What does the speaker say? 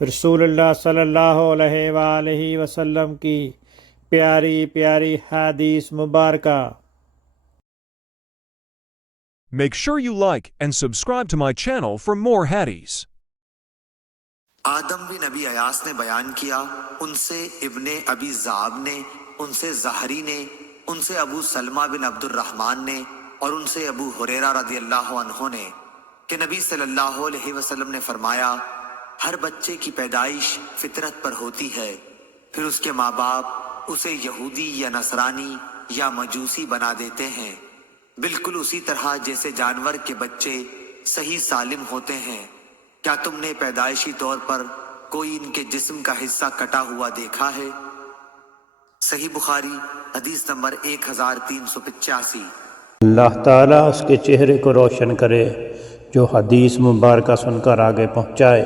रसूलुल्लाह सल्लल्लाहु अलैहि वसल्लम की प्यारी प्यारी हदीस मुबारका। Make sure you like and subscribe to my channel for more hadiths. आदम बिन अबी अयास ने बयान किया, उनसे इब्ने अबी ज़ाब ने, उनसे ज़हरी ने, उनसे अबू सलमा बिन अब्दुर्रहमान ने और उनसे अबू हुरैरा रदियल्लाहु अन्हु ने कि नबी सल्लल्लाहु अलैहि वसल्लम ने फरमाया, हर बच्चे की पैदाइश फितरत पर होती है, फिर उसके माँ बाप उसे यहूदी या नसरानी या मजूसी बना देते हैं, बिल्कुल उसी तरह जैसे जानवर के बच्चे सही सालिम होते हैं। क्या तुमने पैदाइशी तौर पर कोई इनके जिस्म का हिस्सा कटा हुआ देखा है? सही बुखारी हदीस नंबर 1385। अल्लाह ताला उसके चेहरे को रोशन करे जो हदीस मुबारका सुनकर आगे पहुँचाए।